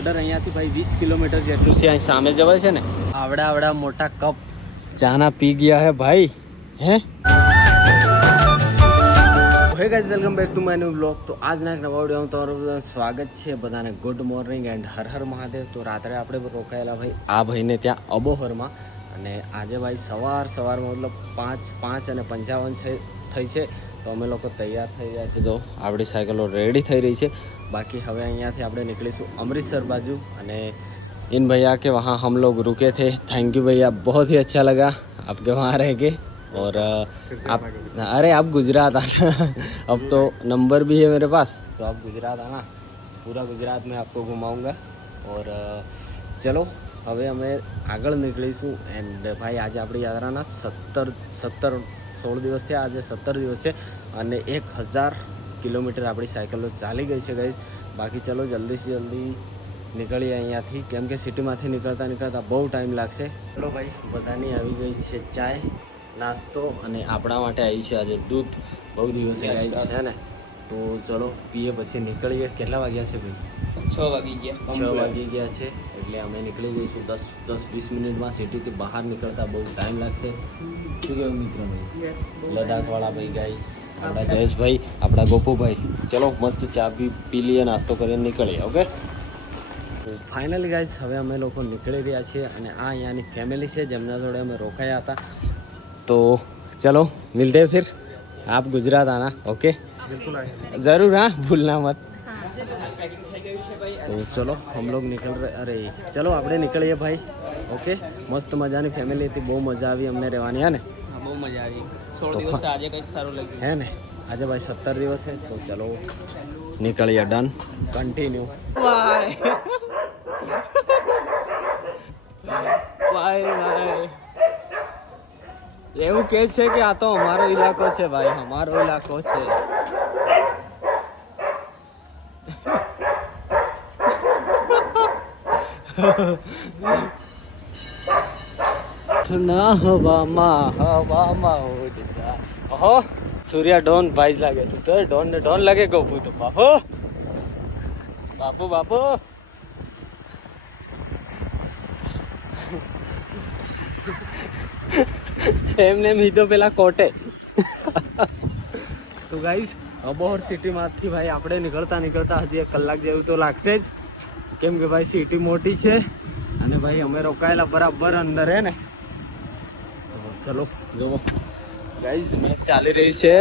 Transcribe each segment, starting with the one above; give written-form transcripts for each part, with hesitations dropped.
Border અહીંયાથી ભાઈ 20 kilometre જેટલું છે. અહીં સામે જવાય છે ને, આવડા મોટા કપ ચાના પી ગયા હે ભાઈ. Hey guys, welcome back to my new blog. તો આજના એક નવા વિડીયોમાં તમારું સ્વાગત છે બધાને. Good morning and Har Har Mahadev. તો રાત્રે આપણે રોકાયેલા ભાઈ આ ભાઈને ત્યાં અબોહરમાં, અને આજે ભાઈ સવારમાં મતલબ 5:55 થઈ છે. તો અમે લોકો તૈયાર થઈ ગયા છે. જો આપણી સાયકલો રેડી થઈ રહી છે. बाकी હવે અહીંયાથી આપણે નીકળીશું અમૃતસર બાજુ. અને इन भैया के वहाँ हम लोग रुके थे. थैंक यू भैया, बहुत ही अच्छा लगा आपके वहाँ रह के. और आप अरे आप गुजरात आना अब तो नंबर भी है मेरे पास, तो आप गुजरात आना, पूरा गुजरात में आपको घुमाऊंगा. और चलो હવે અમે આગળ નીકળીશું. એન્ડ ભાઈ આજે આપણી યાત્રાના 16 દિવસ થયા. આજે 17 દિવસ છે અને 1000 કિલોમીટર આપણી સાયકલો ચાલી ગઈ છે ગાઈઝ. બાકી ચલો જલ્દીથી જલ્દી નીકળીએ અહીંયાથી, કેમ કે સિટીમાંથી નીકળતા બહુ ટાઈમ લાગશે. ચલો ભાઈ, બધાની આવી ગઈ છે ચાય નાસ્તો, અને આપણા માટે આવી છે આજે દૂધ. બહુ દિવસે ગાઈઝ છે ને, તો ચલો પીએ પછી નીકળીએ. કેટલા વાગ્યા છે ભાઈ? 6 વાગી ગયા છે. એટલે અમે નીકળી જઈશું 10-20 મિનિટમાં. સિટીથી બહાર નીકળતા બહુ ટાઈમ લાગશે. શું કહેવું મિત્ર ભાઈ? લદ્દાખવાળા ભાઈ ગાઈઝ, આપણા જયેશભાઈ, આપણા ગોપુભાઈ. ચલો મસ્ત ચા પી લઈએ, નાસ્તો કરીને નીકળીએ. ઓકે, ફાઇનલી ગાઈઝ હવે અમે લોકો નીકળી રહ્યા છીએ. અને આ અહીંયાની ફેમિલી છે જેમના જોડે અમે રોકાયા હતા. तो चलो मिलते हैं फिर. आप गुजरात आना. ओके, बिल्कुल ज़रूर, हाँ भूलना मत. तो चलो हम लोग निकल रहे. अरे चलो આપણે નીકળીએ ભાઈ. ઓકે, મસ્ત મજાની ફેમિલી હતી, બહુ મજા આવી અમને રહેવાની. હે ને? હા, બહુ મજા આવી. 16 દિવસ આજે કંઈક સારું લાગ્યું હે ને. આજે ભાઈ 17 દિવસ છે. તો ચલો નીકળીએ. Done, continue. Bye bye. એવું કે છે કે આ તો અમારો ઇલાકો છે ભાઈ, અમારો ઇલાકો છે. હવામાં ઉડતા. ઓહો, સૂર્યા ડોન ભાઈ લાગે છે. તો ડોન ને ડોન લાગે ગોપુ તો. બાપુ એમને મીધો પેલા કોટે. તો ગાઈઝ, અબોહર સિટીમાંથી ભાઈ આપણે નીકળતા હજી 1 કલાક જેવું તો લાગશે જ, કેમ કે ભાઈ સિટી મોટી છે. અને ભાઈ અમે રોકાયેલા બરાબર અંદર હે ને. તો ચલો જુઓ ગાઈઝ, મેચ ચાલી રહી છે.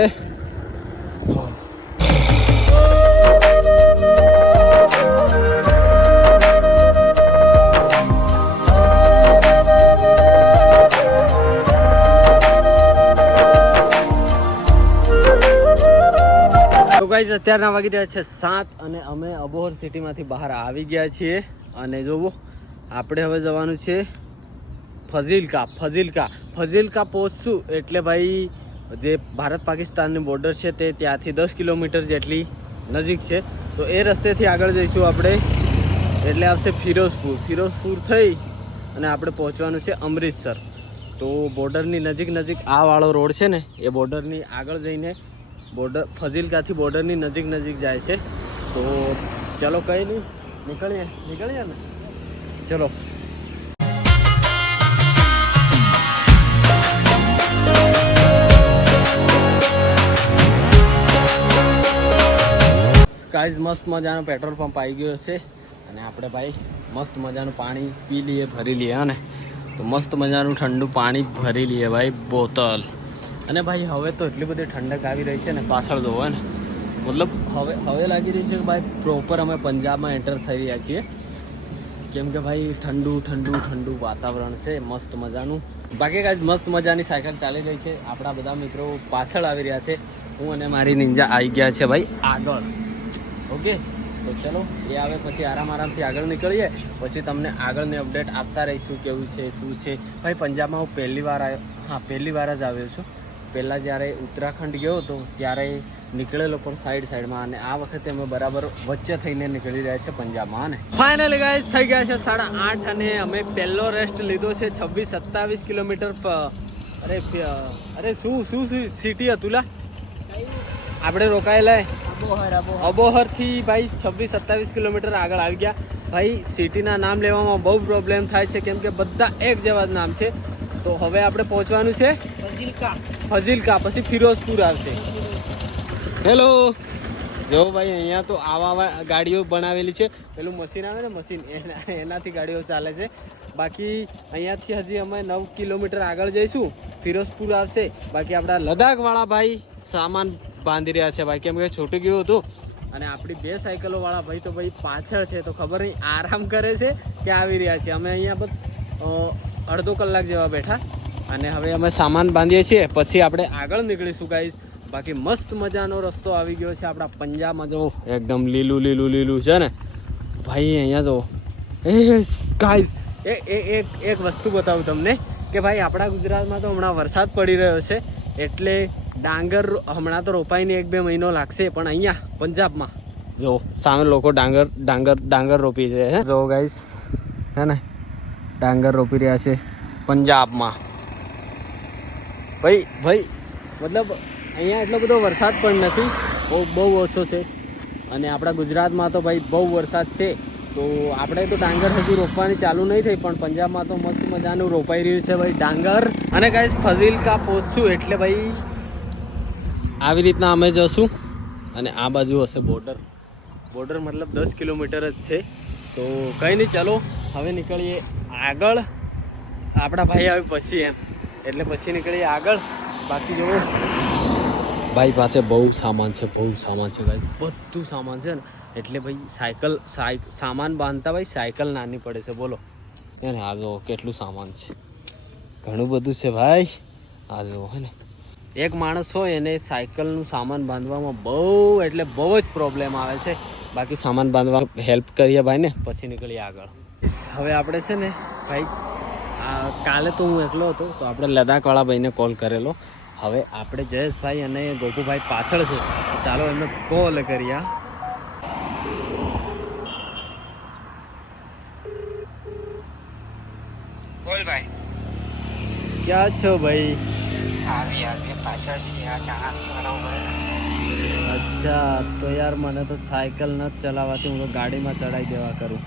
ગાઈઝ અત્યારના વાગી રહ્યા છે 7 અને અમે અબોહર સિટીમાંથી બહાર આવી ગયા છીએ. અને જોવો આપણે હવે જવાનું છે ફઝિલકા પહોંચશું. એટલે ભાઈ જે ભારત પાકિસ્તાનની બોર્ડર છે તે ત્યાંથી 10 કિલોમીટર જેટલી નજીક છે. તો એ રસ્તેથી આગળ જઈશું આપણે. એટલે આવશે ફિરોઝપુર થઈ અને આપણે પહોંચવાનું છે અમૃતસર. તો બોર્ડરની નજીક આ વાળો રોડ છે ને, એ બોર્ડરની આગળ જઈને ફઝિલકાથી બોર્ડરની નજીક જાય છે. તો ચલો કંઈ નહીં, નીકળીએ ને. ચલો ગાઈઝ, મસ્ત મજાનો પેટ્રોલ પંપ આવી ગયો છે. અને આપણે ભાઈ મસ્ત મજાનું પાણી પી લઈએ, ભરી લઈએ. હા ને, તો મસ્ત મજાનું ઠંડુ પાણી ભરી લઈએ ભાઈ, બોતલ. અને ભાઈ હવે તો એટલી બધી ઠંડક આવી રહી છે ને, પાછળ જોવો ને, મતલબ હવે લાગી રહ્યું છે કે ભાઈ પ્રોપર અમે પંજાબમાં એન્ટર થઈ રહ્યા છીએ. કેમ કે ભાઈ ઠંડુ વાતાવરણ છે મસ્ત મજાનું. બાકી ગાઈઝ મસ્ત મજાની સાયકલ ચાલી રહી છે. આપણા બધા મિત્રો પાછળ આવી રહ્યા છે. હું અને મારી નિંજા આવી ગયા છે ભાઈ આગળ. ઓકે, તો ચલો એ આવે પછી આરામથી આગળ નીકળીએ. પછી તમને આગળની અપડેટ આપતા રહીશું, કેવું છે શું છે. ભાઈ પંજાબમાં હું પહેલી વાર જ આવ્યો છું. પહેલાં જ્યારે ઉત્તરાખંડ ગયો હતો ત્યારે નીકળેલો પણ સાઈડમાં, અને આ વખતે અમે બરાબર વચ્ચે થઈને નીકળી રહ્યા છે પંજાબમાં. ને ફાઇનલી ગાઈઝ થઈ ગયા છે 8:30 અને અમે પહેલો રેસ્ટ લીધો છે 26-27 કિલોમીટર. અરે શું સિટી હતું લા આપણે રોકાયેલા? અબોહર થી ભાઈ 26-27 કિલોમીટર આગળ આવી ગયા. ભાઈ સિટીના નામ લેવામાં બહુ પ્રોબ્લેમ થાય છે, કેમ કે બધા એક જેવા જ નામ છે. તો હવે આપણે પહોંચવાનું છે ફઝિલકા, પછી ફિરોઝપુર આવશે. હેલો, જો ભાઈ અહીંયા તો આવા ગાડીઓ બનાવેલી છે. પેલું મશીન આવે ને, મશીન એનાથી ગાડીઓ ચાલે છે. બાકી અહીંયાથી હજી અમે 9 કિલોમીટર આગળ જઈશું, ફિરોઝપુર આવશે. બાકી આપણા લદ્દાખવાળા ભાઈ સામાન બાંધી રહ્યા છે ભાઈ, કેમ કે છૂટી ગયું હતું. અને આપણી 2 સાયકલો વાળા ભાઈ તો ભાઈ પાછળ છે, તો ખબર નહીં આરામ કરે છે કે આવી રહ્યા છે. અમે અહીંયા બસ અડધો કલાક જેવા બેઠા અને હવે અમે સામાન બાંધીએ છીએ, પછી આપણે આગળ નીકળીશું ગાઈસ. બાકી મસ્ત મજાનો રસ્તો આવી ગયો છે આપણા પંજાબમાં. જો એકદમ લીલું લીલું લીલું છે ને ભાઈ. અહીંયા જો ગાઈસ એક વસ્તુ બતાવું તમને કે ભાઈ આપણા ગુજરાતમાં તો હમણાં વરસાદ પડી રહ્યો છે, એટલે ડાંગર હમણાં તો રોપાઈને 1-2 મહિનો લાગશે. પણ અહીંયા પંજાબમાં જો સામે લોકો ડાંગર રોપી છે. જો ગાઈસ હે ને, ડાંગર રોપી રહ્યા છે પંજાબમાં. ભાઈ મતલબ અહીંયા એટલો બધો વરસાદ પણ નથી, બહુ ઓછો છે. અને આપણા ગુજરાતમાં તો ભાઈ બહુ વરસાદ છે. તો આપણે તો ડાંગર હજુ રોપવાની ચાલુ નહીં થઈ, પણ પંજાબમાં તો મસ્ત મજાનું રોપાઈ રહ્યું છે ભાઈ ડાંગર. અને ગાઈસ ફઝિલકા પહોંચશું એટલે ભાઈ આવી રીતના અમે જશું. અને આ બાજુ હશે બોર્ડર મતલબ 10 કિલોમીટર જ છે. તો કંઈ નહીં, ચલો હવે નીકળીએ આગળ. આપણા ભાઈ આવે પછી એમ, એટલે પછી નીકળીએ આગળ. બાકી જો ભાઈ પાસે બહુ સામાન છે ગાઈસ, બધું સામાન છે ને. એટલે ભાઈ સામાન બાંધતા ભાઈ સાયકલ નાની પડે છે, બોલો એને. આ જો કેટલું સામાન છે, ઘણું બધું છે ભાઈ. આ જો હે ને, એક માણસ હોય એને સાયકલનું સામાન બાંધવામાં બહુ જ પ્રોબ્લેમ આવે છે. બાકી સામાન બાંધવા હેલ્પ કરીએ ભાઈ ને, પછી નીકળીએ આગળ. હવે આપણે છે ને ભાઈ, કાલે તો હું એકલો હતો, તો આપણે લદ્દાખવાળા ભાઈને કોલ કરેલો. હવે આપણે જયેશભાઈ અને ગોકુભાઈ પાછળ છે, ચાલો એમને કોલ કરીએ. બોલ ભાઈ, ક્યાં છો ભાઈ? આવી પાછળ છે આ ચાણા. અચ્છા, તો યાર મને તો સાયકલ નથી ચલાવાતી, હું તો ગાડીમાં ચડાઈ દેવા કરું.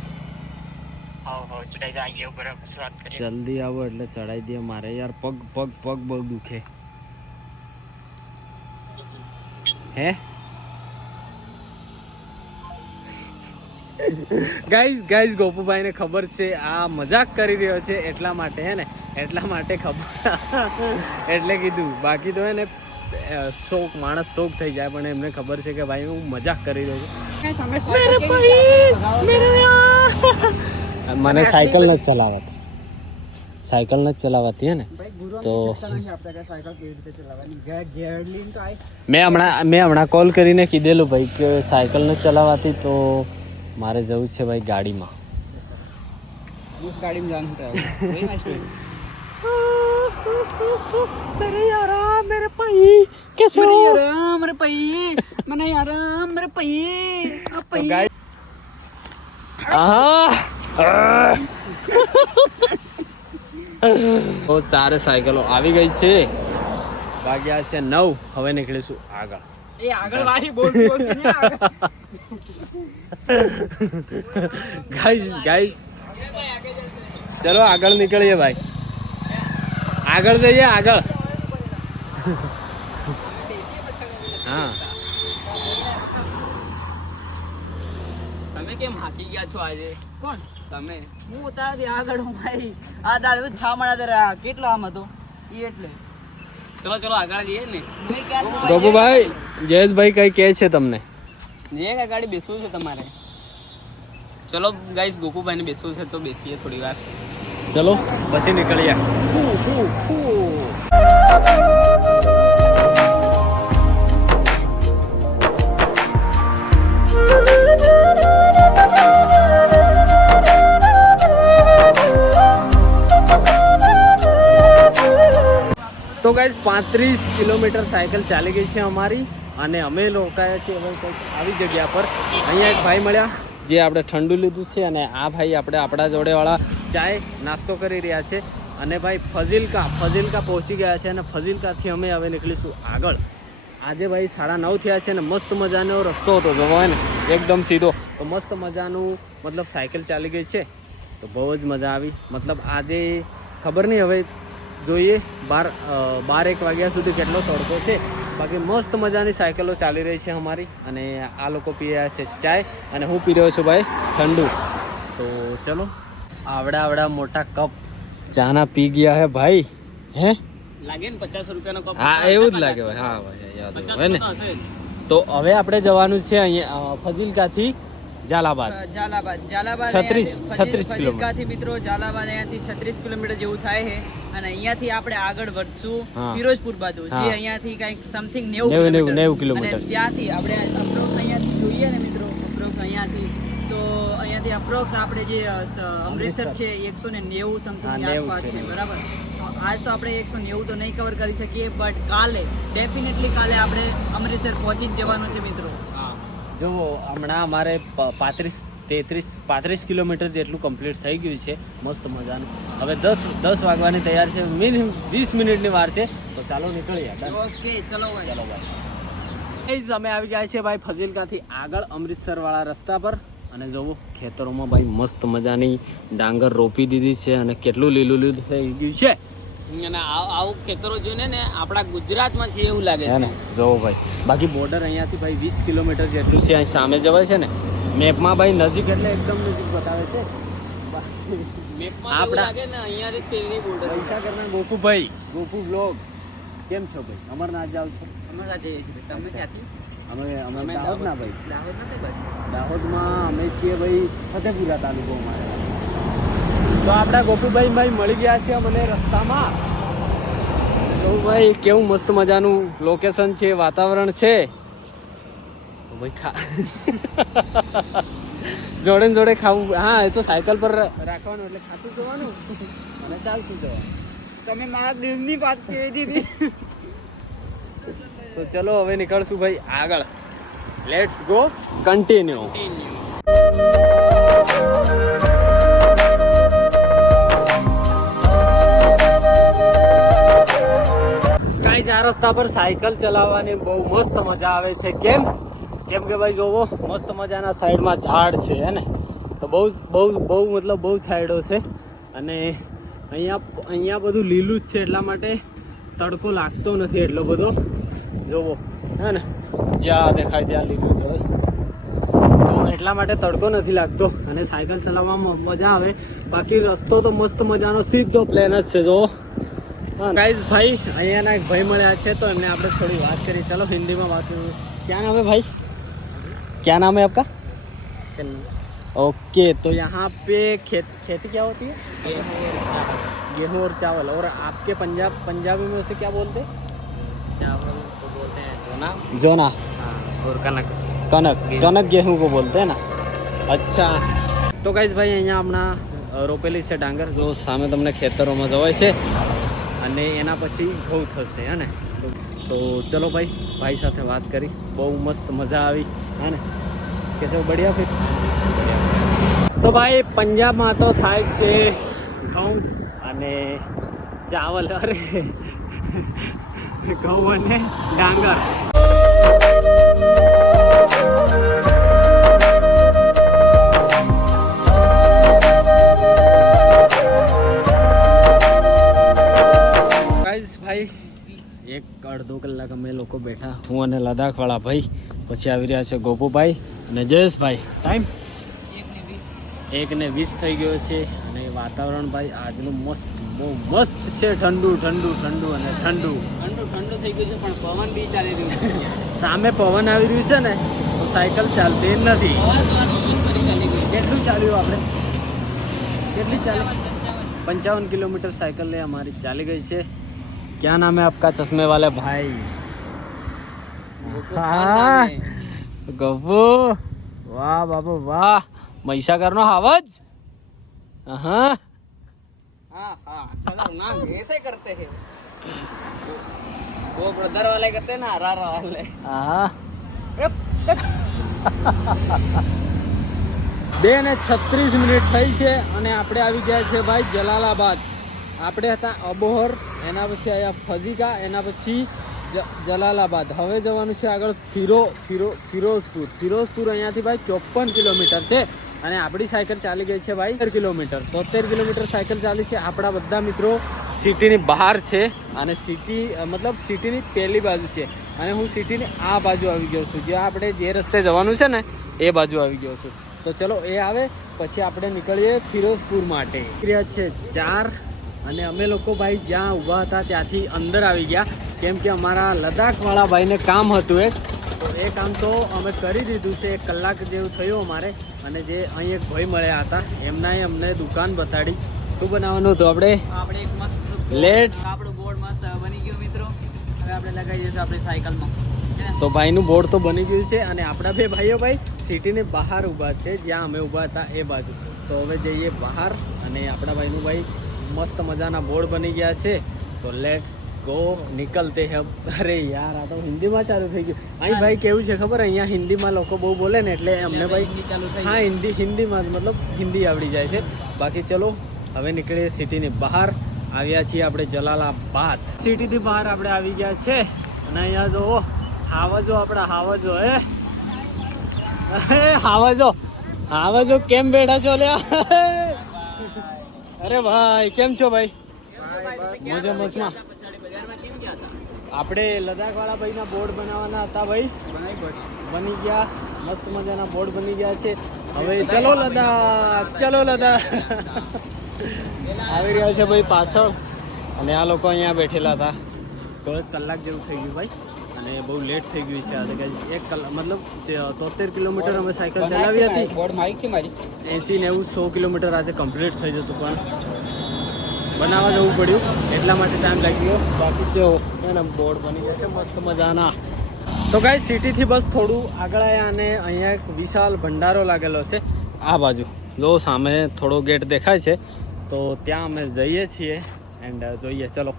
ચડાઈ જાય બરાબર, વાત કરીએ. જલ્દી આવો એટલે ચડાઈ દે. મારે યાર પગ બહુ દુખે. હે ગાઈઝ ગોપુભાઈને ખબર છે આ મજાક કરી રહ્યો છે, એટલા માટે હે ને, એટલા માટે ખબર એટલે કીધું. બાકી તો હે ને માણસ શોક થઈ જાય, પણ એમને ખબર છે કે ભાઈ હું મજાક કરી રહ્યો છું. મને સાયકલ નથી ચલાવાતી હે ને, તો મેં હમણાં કોલ કરીને કીધેલું ભાઈ કે સાયકલ નથી ચલાવાતી, તો મારે જવું છે ભાઈ ગાડીમાં. તો 4 સાયકલો આવી ગઈ છે, વાગ્યા છે 9. હવે નીકળીશું આગળ. ગાઈઝ ચલો આગળ નીકળીએ ભાઈ, આગળ જઈએ આગળ. હા, તમે કેમ હાકી ગયા છો આજે? કોણ તમે? હું તારાથી આગળ હું ભાઈ. આ દાદા 6 મણા કેટલો આમ હતો એ, એટલે ચલો આગળ જઈએ ને. ગોપુભાઈ, જયેશભાઈ કઈ કહે છે તમને? જે ગાડી બેસવું છે તમારે? ચલો ગાઈસ, ગોકુભાઈ ને બેસવું છે તો બેસીએ થોડી વાર. ચલો પછી નીકળીએ. તો ગાઈઝ 35 કિલોમીટર સાયકલ ચાલી ગઈ છે અમારી, અને અમે રોકાયા છીએ હવે કંઈક આવી જગ્યા પર. અહીંયા એક ભાઈ મળ્યા જે આપણે ઠંડુ લીધું છે, અને આ ભાઈ આપણા જોડેવાળા ચાય નાસ્તો કરી રહ્યા છે. અને ભાઈ ફઝિલકા પહોંચી ગયા છે, અને ફઝિલકાથી અમે હવે નીકળીશું આગળ. આજે ભાઈ 9:30 થયા છે, અને મસ્ત મજાનો રસ્તો હતો જોવો ને. એકદમ સીધો. તો મસ્ત મજાનું મતલબ સાયકલ ચાલી ગઈ છે, તો બહુ જ મજા આવી. મતલબ આજે ખબર નહીં, હવે જોઈએ 12-1 વાગ્યા સુધી કેટલો તડકો છે. બાકી મસ્ત મજાની સાયકલો ચાલી રહી છે અમારી. અને આ લોકો પી રહ્યા છે ચાય અને હું પી રહ્યો છું ભાઈ ઠંડુ. તો ચલો આવડા મોટા કપ ચાના પી ગયા હે ભાઈ. હે લાગે ને 50 રૂપિયાનો કપ. હા એવું જ લાગે ભાઈ. હા ભાઈ યાદ હોય ને. તો હવે આપણે જવાનું છે અહીંયા ફજીલકાથી ઝાલાબાદ. 36 કિલોમીટર મિત્રો. ઝાલાબાદ અહીંયાથી 36 કિલોમીટર જેવું થાય છે. અને અહીંયાથી આપણે આગળ વધશું ફિરોઝપુર બાજુ, જે અહીંયાથી કંઈક સમથિંગ 90 કિલોમીટર. અને ત્યાંથી આપણે અપ્રોક્સ અહીંયાથી જોઈએ ને મિત્રો, અપ્રોક્સ અહીંયાથી તો અહીંયાથી અપ્રોક્સ આપણે જે અમૃતસર છે 190 સમથિંગ આસપાસ છે, બરાબર. આજ તો આપણે 190 તો નહીં કવર કરી શકીએ, બટ કાલે ડેફિનેટલી કાલે આપણે અમૃતસર પહોંચી જ જવાનું છે મિત્રો. જો હમણાં અમારે 35 કિલોમીટર જેટલું કમ્પ્લીટ થઈ ગયું છે મસ્ત મજાનું. હવે 10 વાગવાની તૈયાર છે, મિનિમમ 20 મિનિટની વાર છે. તો ચાલો નીકળીએ. ઓકે ચલો ભાઈ. અમે આવી ગયા છે ભાઈ ફજીલકાથી આગળ અમૃતસર વાળા રસ્તા પર. અને જોવો ખેતરોમાં ભાઈ મસ્ત મજાની ડાંગર રોપી દીધી છે અને કેટલું લીલું થઈ ગયું છે. અને આવું ખેતરો જોઈને ને આપણા ગુજરાતમાં છે એવું લાગે છે. જોવો ભાઈ, બાકી બોર્ડર અહીંયાથી ભાઈ 20 કિલોમીટર જેટલું છે. અહીં સામે જવાય છે ને મેપમાં ભાઈ નજીક એટલે એકદમ નજીક બતાવે છે. મેપમાં એવું લાગે ને અહીંયાથી પેલી બોર્ડર. પૈસા કરનાર ગોપુ બ્લોગ કેમ છો ભાઈ? અમરનાથ જાવ છો? અમરનાથ જઈએ છીએ. તમે ક્યાંથી? અમે દાહોદ ના ભાઈ. દાહોદ નથી ભાઈ. દાહોદમાં અમે છીએ ભાઈ ફતેપુરા તાલુકામાં. તો આપણા ગોપુભાઈ મળી ગયા છે મને રસ્તામાં. તો ભાઈ કેવું મસ્ત મજાનું લોકેશન છે, વાતાવરણ છે. તો ભાઈ જોડે ખાવું. હા એ તો સાયકલ પર રાખવાનું એટલે ખાતું જવાનું અને ચાલતું જવાનું. તમે મારા દિલની વાત કહી દીધી. તો ચલો હવે નીકળશું ભાઈ આગળ. Let's go continue. ગાઈસ આ રસ્તા પર સાયકલ ચલાવવાની બહુ મસ્ત મજા આવે છે. કેમ કે ભાઈ જોવો મસ્ત મજાના સાઈડમાં ઝાડ છે હે ને. તો બહુ મતલબ બહુ સાઈડો છે અને અહીંયા બધું લીલું જ છે, એટલા માટે તડકો લાગતો નથી એટલો બધો. જોવો હે ને, જ્યાં દેખાય ત્યાં લીલું છે, તો એટલા માટે તડકો નથી લાગતો અને સાયકલ ચલાવવામાં મજા આવે. બાકી રસ્તો તો મસ્ત મજાનો સીધો પ્લેન જ છે. જો ગાઈસ ભાઈ અહીંયાના એક ભાઈ મળ્યા છે, તો એમને આપણે થોડી વાત કરી. ચલો હિન્દીમાં વાત કરીએ. क्या नाम है भाई? क्या नाम है आपका? ओके, तो यहाँ पे खेती क्या होती है? गेहूँ और चावल. और आपके पंजाबी में उसे क्या बोलते हैं? चावल को बोलते हैं जोना. हाँ, और कनक गेहूँ को बोलते हैं ना. अच्छा, તો ગાઈસ ભાઈ અહીંયા હમણાં રોપેલી છે ડાંગર, જો સામે તમને ખેતરોમાં જવાય છે અને એના પછી ઘઉં થશે હે ને. તો ચલો ભાઈ સાથે વાત કરી, બહુ મસ્ત મજા આવી હે ને. કેસે બઢિયા ફિર. તો ભાઈ પંજાબમાં તો થાય છે ઘઉં અને ચાવલ. અરે ઘઉં અને ડાંગર. ભાઈ 1-1.5 કલાક અમે લોકો બેઠા, હું અને લદ્દાખ વાળા ભાઈ. પછી આવી રહ્યા છે ગોપુભાઈ અને જયેશભાઈ. ટાઈમ 1:20 થઈ ગયો છે અને વાતાવરણ ભાઈ આજનું બહુ મસ્ત છે. ઠંડુ અને ઠંડુ થઈ ગયું છે, પણ પવન બી ચાલી રહ્યું છે. સામે પવન આવી રહ્યું છે ને, તો સાયકલ ચાલતી નથી. કેટલું ચાલ્યું આપણે? કેટલી ચાલી? 55 કિલોમીટર સાયકલ हमारी ચાલી ગઈ છે. क्या नाम है आपका चश्मे वाले भाई? हाँ गप्पू, वाह बाबू वाह. મહીસાગર નો હાવજ. हाँ चलो ना ऐसे करते हैं वो ब्रदर वाले करते ना हरा वाले. हाँ 2:36 થઈ છે અને આપણે આવી ગયા છે ભાઈ જલાલાબાદ. આપણે હતા અબોહર, એના પછી આયા ફજીકા, એના પછી જલાલાબાદ. હવે જવાનું છે આગળ ફિરોઝપુર. અહીંયાથી ભાઈ 54 કિલોમીટર છે અને આપણી સાયકલ ચાલી ગઈ છે ભાઈ 13 કિલોમીટર. 73 કિલોમીટર સાયકલ ચાલી છે. આપણા બધા મિત્રો સિટીની બહાર છે અને સિટીની પહેલી બાજુ છે અને હું સિટીની આ બાજુ આવી ગયો છું. જ્યાં આપણે જે રસ્તે જવાનું છે ને એ બાજુ આવી ગયો છું. તો ચલો એ આવે પછી આપણે નીકળીએ ફિરોઝપુર માટે. ક્રિયા છે 4 અને અમે લોકો ભાઈ જ્યાં ઊભા હતા ત્યાંથી અંદર આવી ગયા કેમ કે અમારા લદ્દાખવાળા ભાઈને કામ હતું એક. તો એ કામ તો અમે કરી દીધું છે. 1 કલાક જેવું થયું અમારે. અને જે અહીં એક ભાઈ મળ્યા હતા એમનાએ અમને દુકાન બતાડી. શું બનાવવાનું હતું આપણે એક મસ્ત લેટ્સ. આપણું બોર્ડ મસ્ત બની ગયું મિત્રો. હવે આપણે લગાવી દઈશું આપણી સાયકલમાં. તો ભાઈનું બોર્ડ તો બની ગયું છે અને આપણા બે ભાઈઓ ભાઈ સિટીની બહાર ઊભા છે જ્યાં અમે ઊભા હતા એ બાજુ. તો હવે જઈએ બહાર અને આપણા ભાઈનું ભાઈ મસ્ત મજાના બોર્ડ બની ગયા છે. તો લેટ્સ ગો નીકળતે હે. અરે યાર આ તો હિન્દીમાં ચાલુ થઈ ગયું. અહીં ભાઈ કેવું છે ખબર, અહીંયા હિન્દીમાં લોકો બહુ બોલે ને એટલે અમને ભાઈ હા હિન્દીમાં મતલબ હિન્દી આવડી જાય છે. બાકી ચલો હવે નીકળીએ સિટીની બહાર. આવ્યા છીએ આપણે જલાલાબાદ. સિટીથી બહાર આપણે આવી ગયા છે અને અહીંયા જો હાવજો આપણા હાવજો હાવજો કેમ બેઠા છો લ્યા? અરે ભાઈ કેમ છો ભાઈ? મજા મસ્તમાં. આપણે લદ્દાખ વાળા ભાઈના બોર્ડ બનાવવાના હતા ભાઈ, બની ગયા. મસ્ત મજાના બોર્ડ બની ગયા છે. હવે ચલો લદ્દાખ આવી રહ્યા છે ભાઈ પાછળ અને આ લોકો અહીંયા બેઠેલા હતા. તો 1 કલાક જેવું થઈ ગયું ભાઈ અને બહુ લેટ થઈ ગયું છે. આજે 1 કલાક મતલબ 73 કિલોમીટર અમે સાયકલ ચલાવી હતી. 80-90-100 કિલોમીટર આજે કમ્પ્લીટ થઈ જતું પણ બનાવવા જવું પડ્યું એટલા માટે ટાઈમ લાગી ગયો. બાકી જો એના બોર્ડ બની જશે મસ્ત મજાના. તો ગાઈસ સિટીથી બસ થોડું આગળ આવ્યા અને અહીંયા એક વિશાળ ભંડારો લાગેલો છે આ બાજુ. લો સામે થોડો ગેટ દેખાય છે તો ત્યાં અમે જઈએ છીએ એન્ડ જોઈએ. ચલો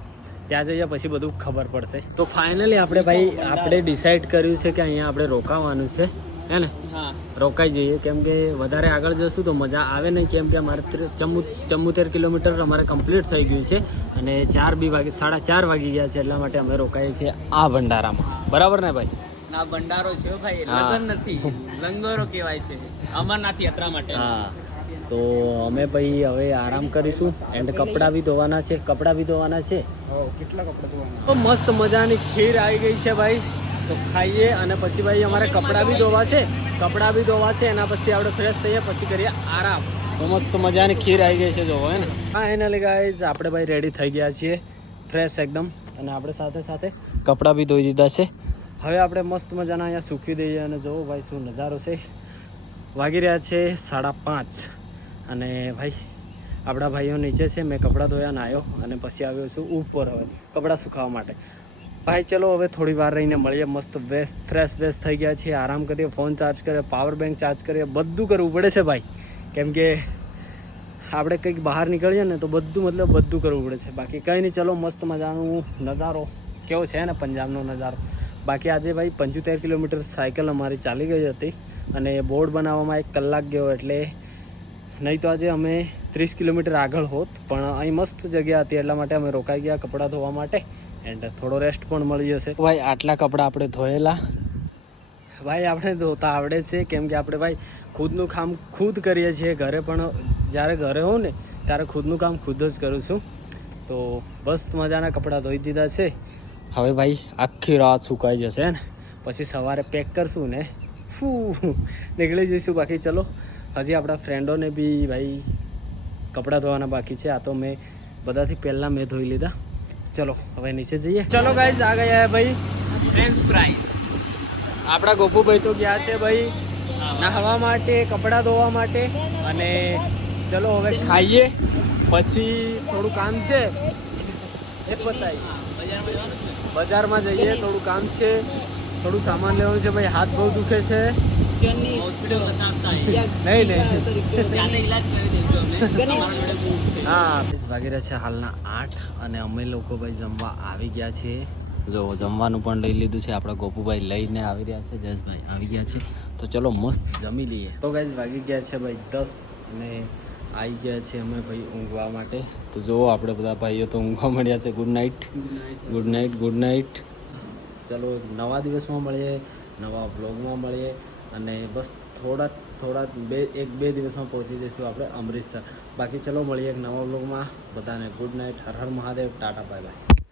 ત્યાં જઈએ પછી બધું ખબર પડશે. તો ફાઇનલી આપણે ડિસાઈડ કર્યું છે કે અહીંયા આપણે રોકાવાનું છે હે ને? હા રોકાઈ જઈએ કેમ કે વધારે આગળ જશું તો મજા આવે નહીં કેમ કે અમારે 74 કિલોમીટર અમારે કમ્પ્લીટ થઈ ગયું છે અને 4:30 વાગી ગયા છે એટલા માટે અમે રોકાઈએ છીએ આ ભંડારામાં. બરાબર ને ભાઈ? ના ભંડારો છે ભાઈ, લગન નથી, લંગરો કહેવાય છે અમરનાથ યાત્રા માટે. હા તો અમે ભાઈ હવે આરામ કરીશું એન્ડ કપડાં બી ધોવાના છે. કેટલા કપડાં ધોવાના? તો મસ્ત મજાની ખીર આવી ગઈ છે ભાઈ. તો ખાઈએ અને પછી ભાઈ અમારે કપડાં બી ધોવા છે. એના પછી આપણે ફ્રેશ થઈએ પછી કરીએ આરામ. તો મસ્ત મજાની ખીર આવી ગઈ છે જોવો હે ને. હા એના ગાઈઝ આપણે ભાઈ રેડી થઈ ગયા છીએ ફ્રેશ એકદમ અને આપણે સાથે કપડાં બી ધોઈ દીધા છે. હવે આપણે મસ્ત મજાના અહીંયા સૂકવી દઈએ અને જોવો ભાઈ શું નજારો છે. વાગી રહ્યા છે 5:30 અને ભાઈ આપણા ભાઈઓ નીચે છે. મેં કપડાં ધોયા નાહ્યો અને પછી આવ્યો છું ઉપર હવે કપડાં સુકાવવા માટે. ભાઈ ચલો હવે થોડી વાર રહીને મળીએ. મસ્ત ફ્રેશ થઈ ગયા છીએ. આરામ કરીએ, ફોન ચાર્જ કરીએ, પાવર બેંક ચાર્જ કરીએ, બધું કરવું પડે છે ભાઈ કેમ કે આપણે કંઈક બહાર નીકળીએ ને તો બધું કરવું પડે છે. બાકી કંઈ નહીં. ચલો મસ્ત મજાનું નજારો કેવો છે ને પંજાબનો નજારો. બાકી આજે ભાઈ 75 કિલોમીટર સાયકલ અમારી ચાલી ગઈ હતી અને બોર્ડ બનાવવામાં 1 કલાક ગયો એટલે નહીં તો આજે અમે 30 કિલોમીટર આગળ હોત. પણ અહીં મસ્ત જગ્યા હતી એટલા માટે અમે રોકાઈ ગયા કપડાં ધોવા માટે એન્ડ થોડો રેસ્ટ પણ મળી જશે. ભાઈ આટલા કપડાં આપણે ધોયેલા. ભાઈ આપણે ધોતા આવડે છે કેમ કે આપણે ભાઈ ખુદનું કામ ખુદ કરીએ છીએ. ઘરે પણ જ્યારે ઘરે હોઉં ને ત્યારે ખુદનું કામ ખુદ જ કરું છું. તો બસ મજાના કપડાં ધોઈ દીધા છે. હવે ભાઈ આખી રાત સુકાઈ જશે ને પછી સવારે પેક કરશું ને નીકળી જઈશું. બાકી ચલો હજી આપણા ફ્રેન્ડોને બી ભાઈ કપડાં ધોવાના બાકી છે. આ તો મેં બધાથી પહેલાં મેં ધોઈ લીધા. ચલો હવે નીચે જઈએ. ચલો ગાઈઝ આ ગયા ભાઈ ફ્રેન્ચ ફ્રાઈઝ. આપણા ગોપુભાઈ તો ગયા છે ભાઈ નાહવા માટે, કપડાં ધોવા માટે અને ચલો હવે ખાઈએ પછી થોડું કામ છે એ પતાવી બજારમાં જઈએ. થોડું કામ છે, થોડું સામાન લેવાનું છે ભાઈ. હાથ બહુ દુખે છે. હા વાગી રહ્યા છે હાલના 8 અને અમે લોકો ભાઈ જમવા આવી ગયા છીએ. જો જમવાનું પણ લઈ લીધું છે. આપણા ગોપુભાઈ લઈને આવી રહ્યા છે, જયેશભાઈ આવી ગયા છે. તો ચલો મસ્ત જમી લઈએ. તો ગાઈઝ વાગી ગયા છે ભાઈ 10 અને આવી ગયા છે અમે ભાઈ ઊંઘવા માટે. તો જુઓ આપણે બધા ભાઈઓ તો ઊંઘવા મળ્યા છે. Good night. ચલો નવા દિવસમાં મળીએ, નવા બ્લોગમાં મળીએ અને બસ થોડા એક બે દિવસમાં પહોંચી જઈશું આપણે અમૃતસર. બાકી ચલો મળીએ એક નવા બ્લોગમાં. બધાને good night, Har Har Mahadev, Tata bye bye.